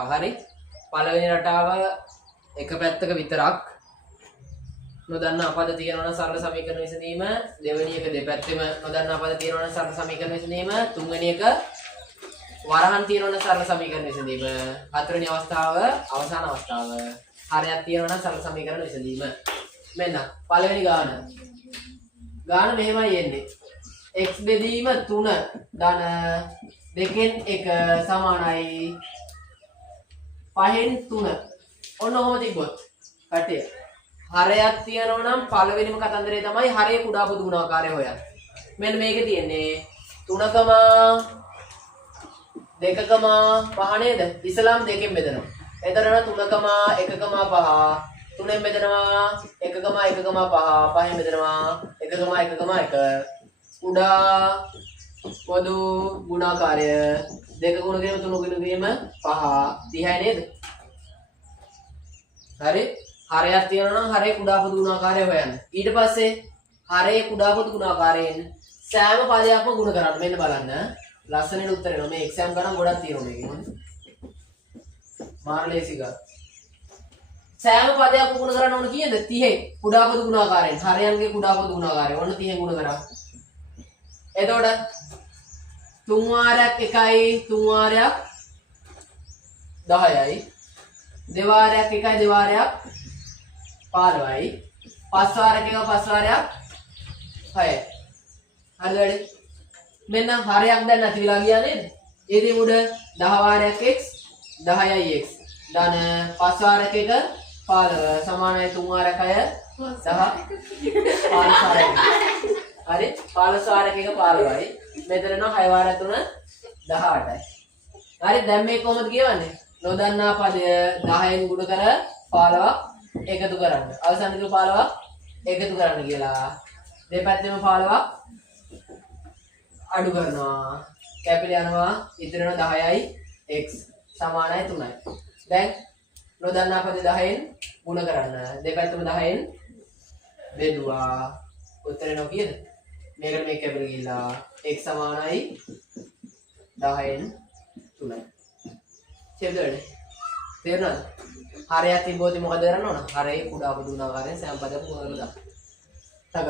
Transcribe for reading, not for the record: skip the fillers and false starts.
රටාව. හරි. පළවෙනි රටාව එක පැත්තක විතරක් නොදන්නා පද තියෙනවා නම් සරල සමීකරණ විසඳීම, දෙවෙනි එක දෙපැත්තෙම නොදන්නා පද තියෙනවා නම් සරල සමීකරණ විසඳීම, තුන්වෙනි එක වරහන් තියෙනවා නම් සරල සමීකරණ විසඳීම, හතරවෙනි අවස්ථාව අවසාන අවස්ථාව හරයක් තියෙනවා නම් සරල සමීකරණ විසඳීම. මෙන්න පළවෙනි ගාන. ගාන මෙහෙමයි එන්නේ. x බෙදීම 3 ධන 2න් 1 සමානයි 5න් 3. ඔන්න ඔහොම තිබ්බොත් කටිය හරයක් තියෙනවා නම් පළවෙනිම කතන්දරේ තමයි හරයේ කුඩා පොදු ගුණාකාරය හොයන්න. මෙන්න මේකේ තියෙන්නේ 3,2,5 නේද? ඉස්ලාම් දෙකෙන් බෙදනවා. එතන 3,1,5 3ෙන් බෙදනවා 1,1,5 5ෙන් බෙදනවා 1,1,1 කුඩා පොදු ගුණාකාරය 2 ගුණ කිරීම 3 ගුණ කිරීම 5 30යි නේද? හරි. හරයක් තියෙනවා නම් හරේ කුඩා පොදු ගුණාකාරය හොයන්න. ඊට පස්සේ හරේ කුඩා පොදු ගුණාකාරයෙන් සෑම පදයක්ම ගුණ කරන්න. මෙන්න බලන්න. ලස්සනට උත්තර එනවා. මේ එක්සෑම් ගණන් ගොඩක් තියෙනවා මේකේ. මාර්ලේසික. සෑම පදයක්ම ගුණ කරන්න ඕන කීයද? 30 කුඩා පොදු ගුණාකාරයෙන්. හරයන්ගේ කුඩා පොදු ගුණාකාරය. ඔන්න 30 ගුණ කරා. එතකොට 3 වාරයක් 1යි 3 වාරයක් 10යි. දෙවාරයක් 1යි දෙවාරයක් 15යි 5 වාරයක් 1 5 වාරයක් 6යි. හරිද? මෙන්න හරයක් දැන් නැති වෙලා ගියා නේද? ඒ දේ මුඩ 10 වාරයක් x 10යි x ධන 5 වාරයක් 1 15 සමානයි 3 වාරයක් 6 10 15 වාරයක්. හරි 15 වාරයක් 1 15යි. මෙතන නෝ 6 වාරයක් 3 18යි. හරි දැන් මේ කොහොමද කියවන්නේ? නොදන්නා පදය 10න් ගුණ කර 15ක් එකතු කරන්න. අවසන් කිව්ව 15ක් එකතු කරන්න කියලා. දෙපැත්තෙම 15ක් අඩු කරනවා. කැපිල යනවා. ඉතින් 10යි x සමානයි 3යි. දැන් නොදන්නා පද 10න් ගුණ කරන්න. දෙපැත්තම 10න් බෙදුවා. උත්තරේ නෝ කීයද? මේකට මේ කැපිල ගිහිල්ලා x සමානයි 10න් 3යි. තේරුණාද? තේරුණාද? හරයක් තිබ්බොත් මොකද කරන්න ඕන? හරේ කුඩා පොදු ගුණාකාරයෙන් සෑම පදයක්ම ගුණ කරලා දාන්න. තග